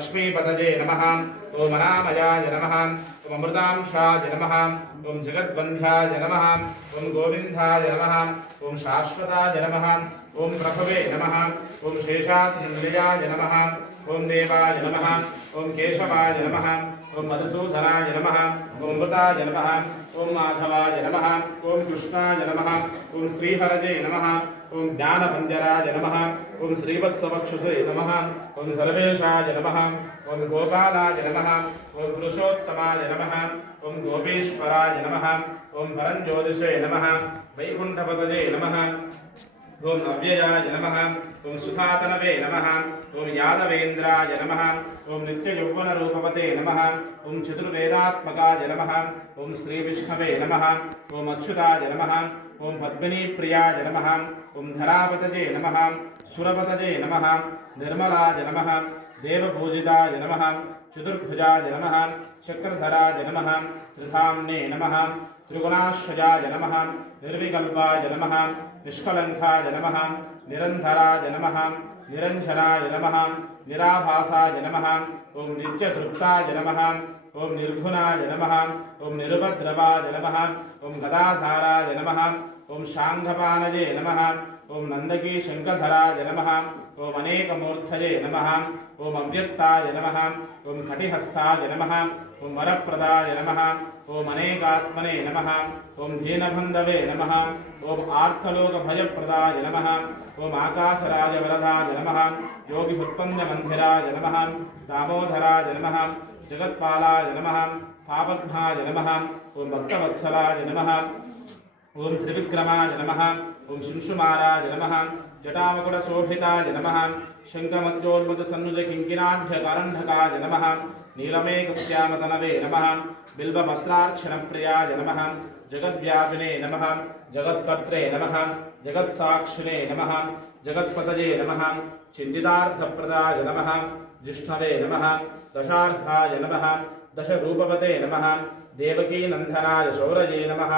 लक्ष्मीपतये नमः। ओम अनामयाय नमः। ओम अमृतांशाय नमः। ओम जगद्बन्ध्याय नमः। ओम गोविन्दाय नमः। ओम शाश्वताय नमः। ओम प्रभवे नमः। ओम शेषाद्रिनिलयाय नमः। ओम देवाय नमः। ओम केशवाय नमः। ओम मधुसूदनाय नमः। ओम अमृताय नमः। ओम माधवाय नमः। ओम कृष्णाय नमः। ओम श्रीहरये नमः। ओम ज्ञानभञ्जराय नमः। ओम श्रीवत्सवक्षसे नमः। ओम सर्वेशाय नमः। ओम गोपालाय नमः। ओम पुरुषोत्तमाय नमः। ओम गोपीश्वराय नमः। ओम परञ्ज्योतिषे नमः। वैकुण्ठपतये नमः। ओम अव्ययाय नमः। ओम सुधातनवे नमः। ओम यादवेन्द्राय नमः। ओम नित्ययौवनरूपपते नमः। ओम चतुर्वेदात्मकाय नमः। ओम श्रीविष्णवे नमः। ओम अच्युताय नमः। ओम पद्मिनीप्रियाय नमः। ओम धरापतये नमः। सुरपतये नमः। निर्मलाय नमः। देवपूजिताय नमः। चतुर्भुजाय नमः। चक्रधराय नमः। त्रिधाम्ने नमः। त्रिगुणाश्रयाय नमः। निर्विकल्पाय नमः। निष्कलङ्काय नमः। निरन्तराय नमः। निरञ्जनाय नमः। निराभासाय नमः। ओम नित्यतृप्ताय नमः। ओम निर्गुणाय नमः। ओम निरुपद्रवाय नमः। ओम गदाधाराय नमः। ओम शाङ्गपाणये नमः। ओम नन्दकी शङ्खधराय नमः। ओम अनेकमूर्धये नमः। ओम अव्यक्ताय नमः। ओम कटिहस्ताय नमः। ओम वरप्रदाय नमः। ओम अनेकात्मने नमः। ओम दीनबन्धवे नमः। ओम आर्तलोकभयप्रदाय नमः। ओम आकाशराज वरदाय नमः। योगिहृत्पन्नमन्दिराय नमः। दामोदराय नमः। जगत्पालाय नमः। पापघ्नाय नमः। ओम भक्तवत्सलाय नमः। ओम त्रिविक्रमाय नमः। ओम शिंशुमाराय नमः। जटामकुटशोभिताय नमः। शङ्खमद्योन्मदसन्नुजकिङ्किणाढ्यकारण्ढकाय नमः। नीलमेघश्यामतनवे नमः। बिल्वपत्रार्चनप्रियाय नमः। जगद्व्यापिने नमः। जगत्कर्त्रे नमः। जगत्साक्षिणे नमः। जगत्पतये नमः। चिन्तितार्थप्रदाय नमः। जिष्णवे नमः। दशार्हाय नमः। दशरूपवते नमः। देवकीनन्दनाय शौरये नमः।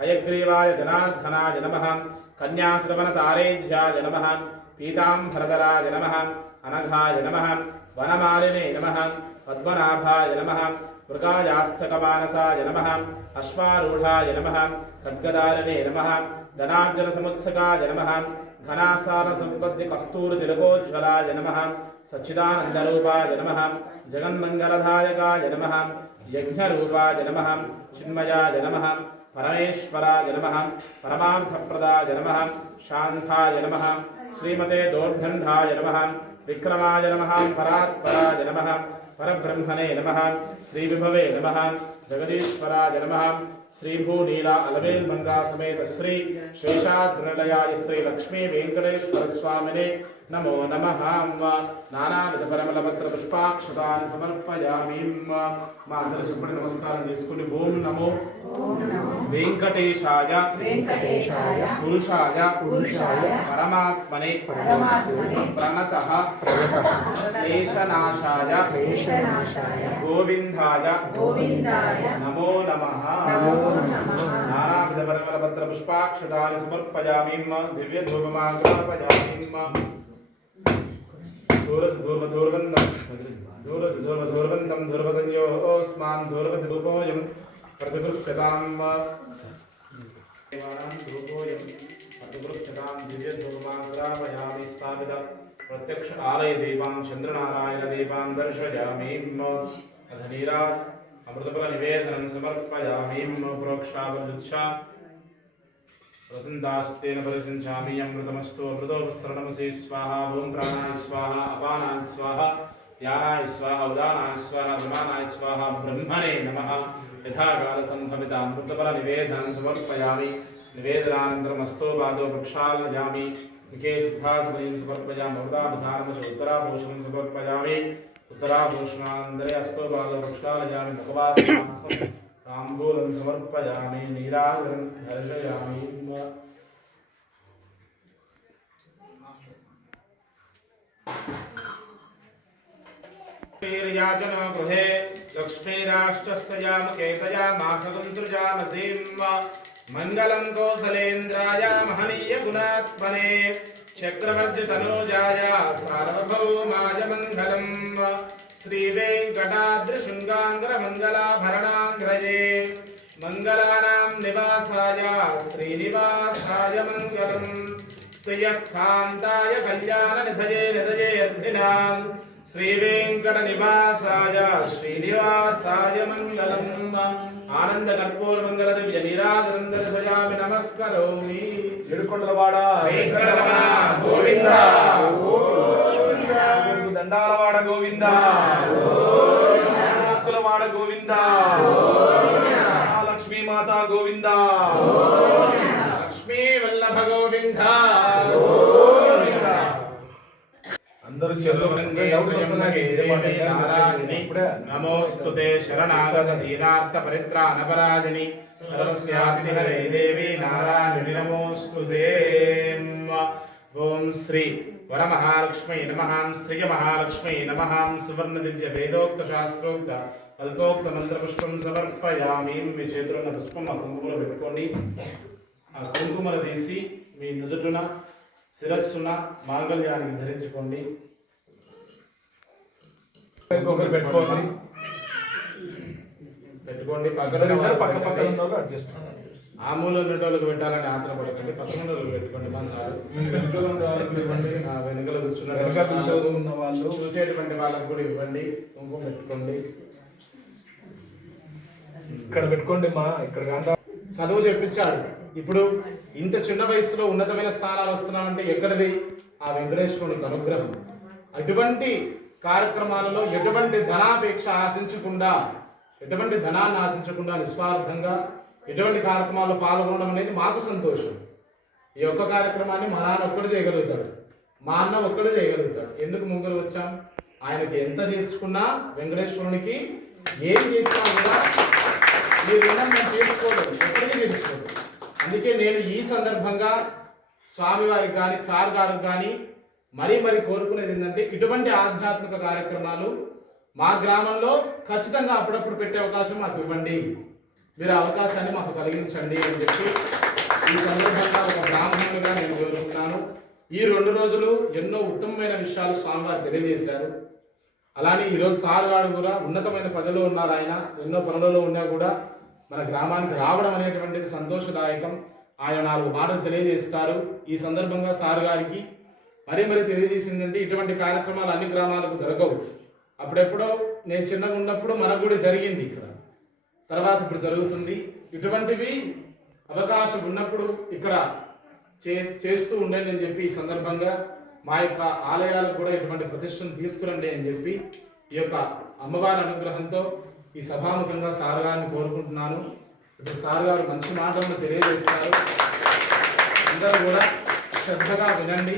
हयग्रीवाय जनार्दनाय नमः। कन्याश्रवणतारेज्याय नमः। पीताम्बरधराय नमः। अनघाय नमः। वनमालिने नमः। पद्मनाभाय नमः। मृगायास्तकमानसाय नमः। अश्वारूढाय नमः। खड्गदारिणे नमः। धनार्जनसमुत्सकाय नमः। घनासारसम्पत्तिकस्तूरतिलकोज्ज्वलाय नमः। सच्चिदानन्दरूपाय नमः। जगन्मङ्गलदायकाय नमः। यज्ञरूपाय नमः। चिन्मयाय नमः। परमेश्वराय नमः। परमार्थप्रदाय नमः। शान्ताय नमः। श्रीमते दोर्गन्धाय नमः। विक्रमाय नमः। परात्पराय नमः। परब्रह्मणे नमः। श्रीविभवे नमः। जगदीश्वराय नमः। श्रीभूनीला अलवेल्मंगा समेत श्री शेषाद्रिनिलयाय श्री लक्ष्मी वेंकटेश्वर स्वामिने नमो नमः। नानाविध परमलपत्र पुष्पाक्षतानि समर्पयामि। మా అందరూ చెప్పండి నమస్కారం చేసుకుని ఓం నమో వెంకటేశాయ పురుషాయ పరమాత్మనే ప్రణతః క్లేశనాశాయ గోవిందాయ నమో నమః। నానావిధ పరిమళపత్ర పుష్పాక్షతాని సమర్పయామి। దివ్య ధూపమాగ్రాపయామి। दूरवन्दं दूरवतयोस्मान् दूरवधूपोऽयं प्रतिगृह्यतां धूपोऽयं प्रतिगृह्यतां दिव्यधूपमाग्रापयामि। स्थापित प्रत्यक्ष आलयदीपां चन्द्रनारायणदीपां दर्शयामि। अथ नीरात् अमृतफलनिवेदनं समर्पयामि। प्रोक्षावजुच्छा रतन्दास्तेन परिसिञ्चामि। अमृतमस्तु अमृतोपस्रणमसि स्वाहा। ओं प्राणाय स्वाहा। अपानाय स्वाहा। यानाय स्वाहा। उदानाय स्वाहा। समानाय स्वाहा। ब्रह्मणे नमः। यथाकालसम्भवित अमृतफलनिवेदनं समर्पयामि। निवेदनानन्तरमस्तो पादो प्रक्षालयामि। मुखे शुद्धासमयं समर्पयामि। अमृताभिधानमच उत्तराभूषणं समर्पयामि। उत्तराभूषणानन्तरे अस्तो पादो प्रक्षालयामि। मुखवासनार्थं ताम्बूलं समर्पयामि। नीराजनं दर्शयामि। याचना गृहे लक्ष्मीराष्ट्रस्तयामकेतया माघवन्तृजामसीं। मङ्गलं कौसलेन्द्राय महनीय गुणात्मने चक्रवर्तितनूजाय सार्वभौमाय मङ्गलम्। श्रीवेङ्कटाद्रिशृङ्गाङ्गरमङ्गलाभरणाङ्ग्रजे मङ्गलानां निवासाय श्रीनिवासाय मङ्गलम् श्रियःकान्ताय कल्याणनिधये निधयेऽर्थिनाम् श्रीवेङ्कटनिवासाय श्रीनिवासाय मङ्गलम् आनन्दकर्पूरमङ्गलदिव्य नीराजनं दर्शयामि नमस्करोमि ఏడుకొండలవాడ వెంకటరమణ గోవింద దండాలవాడ గోవింద కులవాడ గోవింద లక్ష్మీ మాత గోవింద లక్ష్మీ వల్లభ గోవింద అందరూ నమోస్తుతే శరణాగత దీనార్థ పరిత్రాణపరాజిని సర్వస్యాపి హరే దేవి నారాయణి నమోస్తుతే ఓం శ్రీ వరమహాలక్ష్మీ నమః శ్రీయ మహాలక్ష్మీ నమః సువర్ణ దివ్య వేదోక్త శాస్త్రోక్త కల్పోక్త మంత్రపుష్పం సమర్పయామి. మీ చేతిలో ఉన్న పుష్పం ఆ కుంకుమలో పెట్టుకోండి. ఆ కుంకుమలు తీసి మీ నుదుటున శిరస్సున మాంగళ్యానికి ధరించుకోండి. ఇంకొకరు పెట్టుకోండి. పక్కన పక్క పక్కన ఉన్నోళ్ళు అడ్జస్ట్. ఆ మూల రెండోళ్ళకి పెట్టాలని ఆత్రపడకండి. పక్కన వాళ్ళకి పెట్టుకోండి. మంచాలు వెనుకలు ఉన్న వాళ్ళు చూసేటువంటి వాళ్ళకి కూడా ఇవ్వండి. కుంకుమ పెట్టుకోండి. ఇక్కడ పెట్టుకోండి. ఇక్కడ చదువు చెప్పించాడు. ఇప్పుడు ఇంత చిన్న వయసులో ఉన్నతమైన స్థానాలు వస్తున్నామంటే ఎక్కడిది? ఆ వెంకటేశ్వరునికి అనుగ్రహం. అటువంటి కార్యక్రమాలలో ఎటువంటి ధనాపేక్ష ఆశించకుండా, ఎటువంటి ధనాన్ని ఆశించకుండా నిస్వార్థంగా ఎటువంటి కార్యక్రమాల్లో పాల్గొనడం అనేది మాకు సంతోషం. ఈ ఒక్క కార్యక్రమాన్ని మా నాన్న ఒక్కడు చేయగలుగుతాడు, మా అన్న ఒక్కడు చేయగలుగుతాడు. ఎందుకు ముగ్గురు వచ్చాం? ఆయనకి ఎంత చేసుకున్నా, వెంకటేశ్వరునికి ఏం చేసినా కూడా ఈ రుణం నేను చేసుకోలేదు, ఎప్పటికీ చేసుకోలేదు. అందుకే నేను ఈ సందర్భంగా స్వామివారికి కానీ సార్ గారికి కానీ మరీ కోరుకునేది ఏంటంటే, ఇటువంటి ఆధ్యాత్మిక కార్యక్రమాలు మా గ్రామంలో ఖచ్చితంగా అప్పుడప్పుడు పెట్టే అవకాశం మాకు ఇవ్వండి. మీరు అవకాశాన్ని మాకు కలిగించండి అని చెప్పి ఈ సందర్భంగా ఒక బ్రాహ్మణులుగా నేను కోరుకుంటున్నాను. ఈ 2 రోజులు ఎన్నో ఉత్తమమైన విషయాలు స్వామివారు తెలియజేశారు. అలానే ఈరోజు సార్ గారు కూడా ఉన్నతమైన పదవిలో ఉన్నారు. ఆయన ఎన్నో పనులలో ఉన్నా కూడా మన గ్రామానికి రావడం అనేటువంటిది సంతోషదాయకం. ఆయన 4 మాటలు తెలియజేస్తారు. ఈ సందర్భంగా సార్ గారికి మరీ తెలియజేసిందంటే, ఇటువంటి కార్యక్రమాలు అన్ని గ్రామాలకు దొరకవు. అప్పుడెప్పుడో నేను చిన్నగా ఉన్నప్పుడు మనకు కూడా జరిగింది, ఇక్కడ తర్వాత ఇప్పుడు జరుగుతుంది. ఇటువంటివి అవకాశం ఉన్నప్పుడు ఇక్కడ చేస్తూ ఉండండి అని చెప్పి ఈ సందర్భంగా మా యొక్క ఆలయాలకు కూడా ఇటువంటి ప్రతిష్టను తీసుకురండి అని చెప్పి ఈ యొక్క అమ్మవారి అనుగ్రహంతో ఈ సభాముఖంగా సార్ గారిని కోరుకుంటున్నాను. ఇప్పుడు సార్ గారు మంచి మాటలను తెలియజేస్తారు. అందరూ కూడా శ్రద్ధగా వినండి.